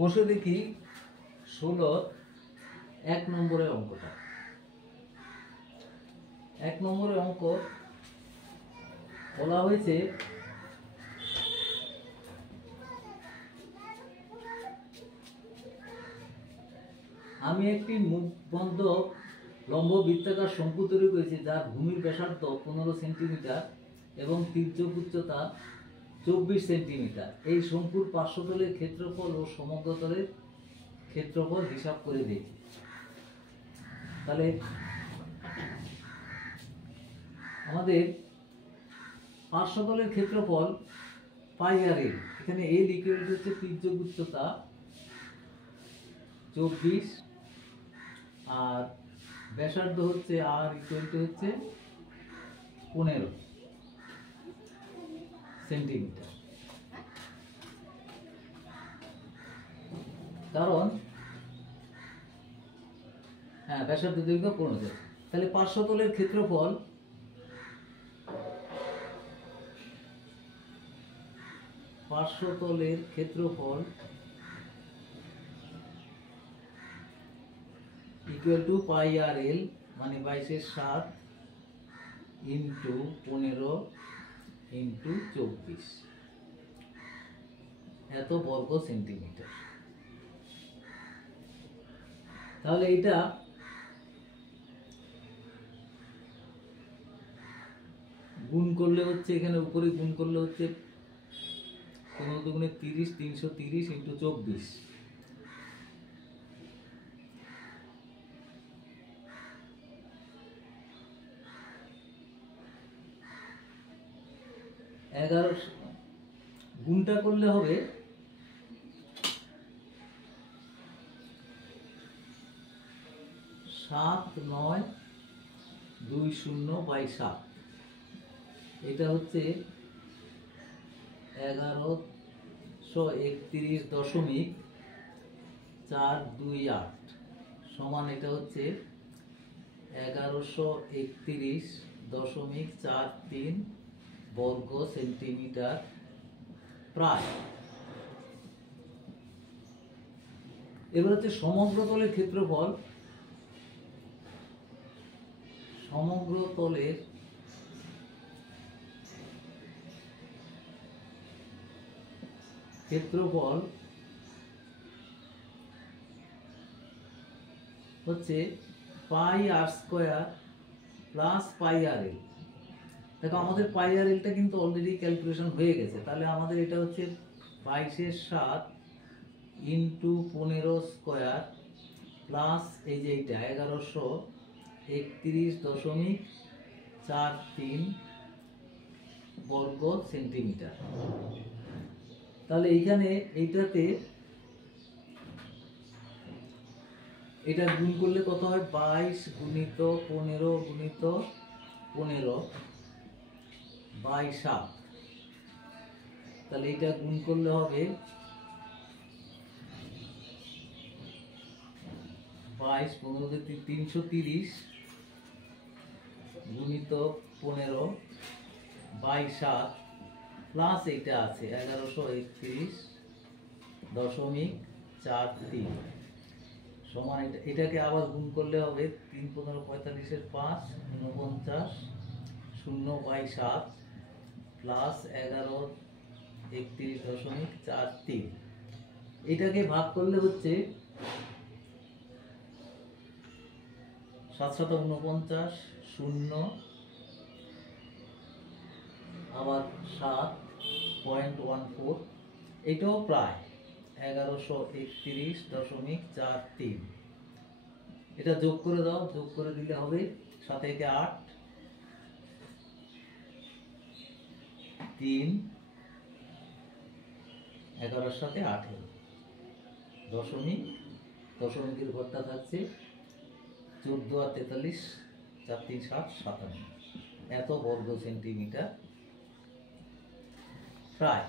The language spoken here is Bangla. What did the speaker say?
কষে দেখি 16 এক নম্বরের অঙ্কটা। 1 নম্বরের অঙ্ক বলা হয়েছে আমি একটি মুখবন্ধ লম্ব বৃত্তাকার শঙ্কু তৈরি করেছি যার ভূমির ব্যাসার্ধ 15 সেন্টিমিটার এবং তির্যক উচ্চতা 24 সেন্টিমিটার। এই শঙ্কুর পার্শ্বতলের ক্ষেত্রফল ও সমগ্রতলের ক্ষেত্রফল হিসাব করে দেখি। তাহলে আমাদের পার্শ্বতলের ক্ষেত্রফল পাই আর এল, এখানে এল ইকুয়াল টু হচ্ছে তির্যক উচ্চতা 24 আর ব্যাসার্ধ হচ্ছে আর ইকুয়াল টু হচ্ছে 15 সেন্টিমিটার। কারণ ব্যাসার্ধ দৈর্ঘ্য 15। তাহলে পার্শ্বতলের ক্ষেত্রফল ইকুয়াল টু পাই আর এল মানে 22/7 ইন্টু 15 ইন্টু 24 এত বর্গ সেন্টিমিটার। তাহলে এটা গুণ করলে হচ্ছে, এখানে উপরে গুণ করলে হচ্ছে 15 দুগুণে 30, 330 ইন্টু 24 11। গুণটা করলে হবে 7920/7। এটা হচ্ছে 1131.428 সমান, এটা হচ্ছে 1131.43 বর্গ সেন্টিমিটার প্রায়। এবার হচ্ছে সমগ্র তলের ক্ষেত্রফল। সমগ্র তলের ক্ষেত্রফল হচ্ছে পাই আর স্কয়ার প্লাস পাই আর এল। দেখো আমাদের পাই আর এলটা কিন্তু অলরেডি ক্যালকুলেশন হয়ে গেছে। তাহলে আমাদের এটা হচ্ছে 22/7 ইন্টু 15 স্কয়ার প্লাস এই যে এইটা 1131.43 বর্গ সেন্টিমিটার। তাহলে এইখানে এইটাতে এটা গুণ করলে কত হয়? 22 গুণিত 15 গুণিত 15/7। তাহলে এটা গুণ করলে হবে 22 330 গুণিত 15/7 প্লাস এইটা আছে 1131.43 সমান, এটাকে আবার গুণ করলে হবে 3 15 45 5 49 0/7 প্লাস 1131.43। এটাকে ভাগ করলে হচ্ছে 7 7 49 0 আবার 7.14। এটাও প্রায় 1131.43। এটা যোগ করে দাও, যোগ করে দিলে হবে 7 থেকে 8 3 11 সাথে 18 দশমিকের ঘরটা থাকছে 14 আর 43 4 3 7 57 এত বর্গ সেন্টিমিটার প্রায়।